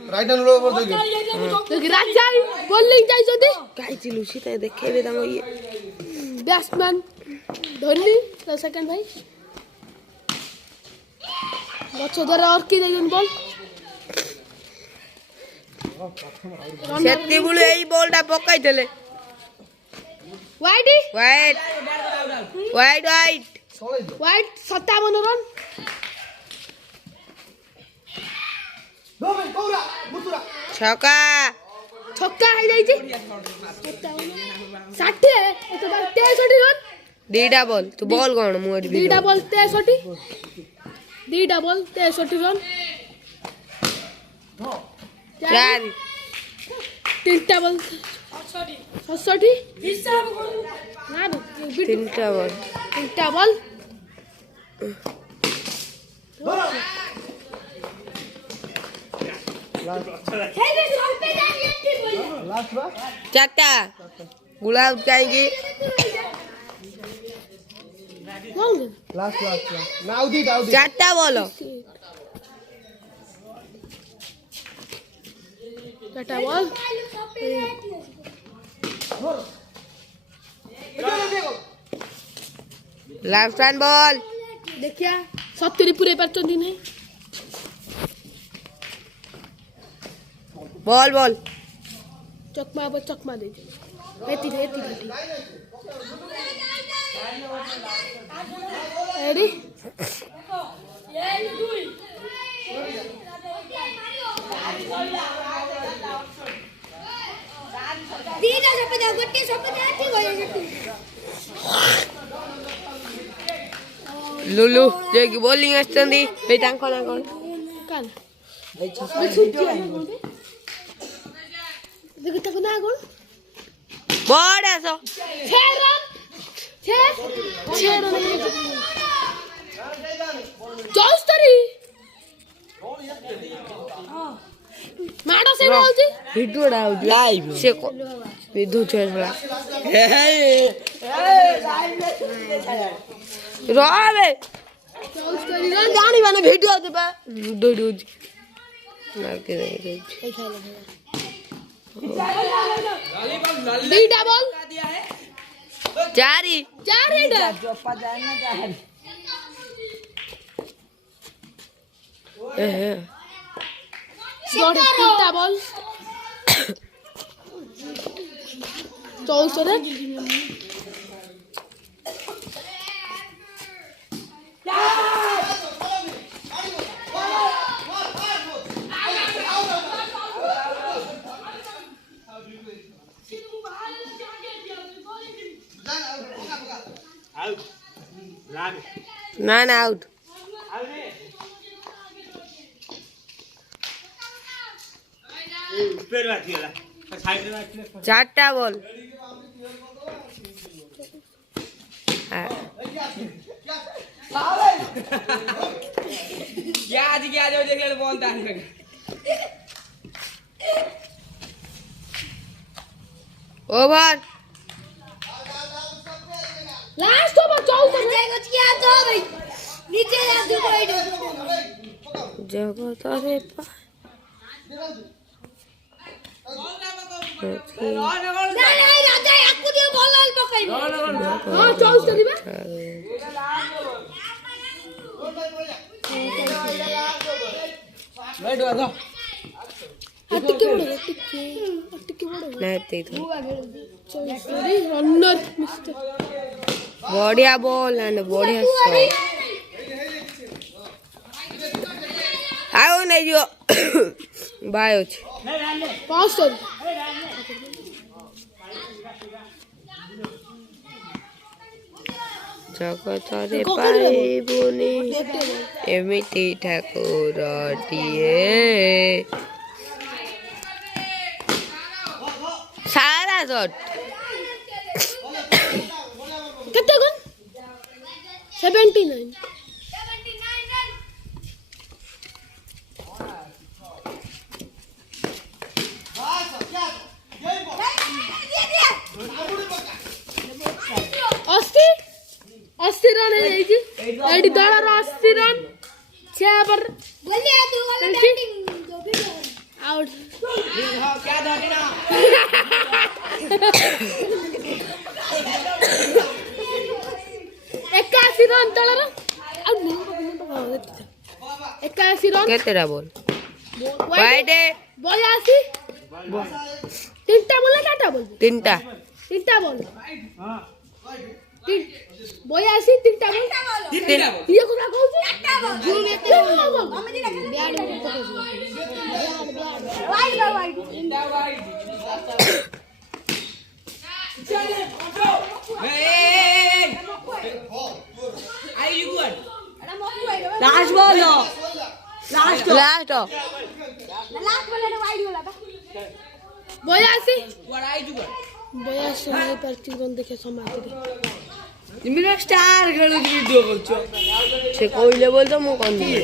right hand role করে দেখি রাজাই bowling যাইছতি গাইছি লুচি তাই দেখেবে তাঙ্গ ইয়ে ব্যাটসম্যান ধরলি সেকেন্ড ভাই গଛ ধরে আর কি দেখুন বল সেতি বলে এই বলটা পকাই দেলে ওয়াইডি wide wide wide wide 57 run ছকা ছক্কা হই যাইছি 60 এতো 63 রান দিটা বল তু বল কোন মোর ভিডিও দিটা বল 63 দিটা বল 63 রান চার তিনটা বল 68 হিসাব করুন না তিনটা বল তিনটা বল চারটা গুলাব जाएंगे লাস্ট না আউট চারটা বলো চারটা বল लास्ट रन बॉल देखिया 70 पूरे पारछन्ती नहीं बॉल बॉल चकमा दे हेती हेती रेडी दीदा सपे दा गट्टी सपे दा ठीक हो जाती लुलु जे की बॉलिंग आस्तंदी बे तांको ना कोन कान देखो तक ना कोन बॉल ऐसो 6 रन 6 रन 64 माडो से आउजी वीडियो डाउ लाइव से को विदु छेला रोवे रन जानी माने वीडियो देबा दो दो मार के दे दीटा बॉल चारी चार हिट दीटा बॉल 64 ना ना आउट चारटा बॉल क्या जो देख बॉल ओवर लास्ट ओवर 64 क्या तो भाई नीचे जा दो जगत रे नहीं राजा याकू दियो बॉल लाल पकाई हां 64 दिबे बैठ दो टिके बड़ो नहीं ते तो 64 रनर मिस्टर बढ़िया बॉल एंड बढ़िया शॉट आओ नहीं जो बायो छ 500 जगतरे पाइबुनी एमिति ठाकुरटिए सारा शॉट कितना गन 79 80 रन है जी एडी $80 रन 6 पर बोलिए तू वाला बैटिंग जो भी आओ आउट क्या धोटे ना एकासी रन तलर एकासी रन केतेटा बोल वाइड 82 तीनटा बोले चारटा बोल तीनटा तीनटा बोल 82 तीनटा बोल ये कोना कहू एकटा बोल झूम एकटा बोल हम दिला bad wide wide eye you good last ball last last बोले वाइड वाला बा 82 व्हाट आई यू गुड 82 नहीं पर तीन देखे समाप्त इमिरा स्टार खेलु भिडियो गर्छु से कहिले बोल्छ म कन्दिए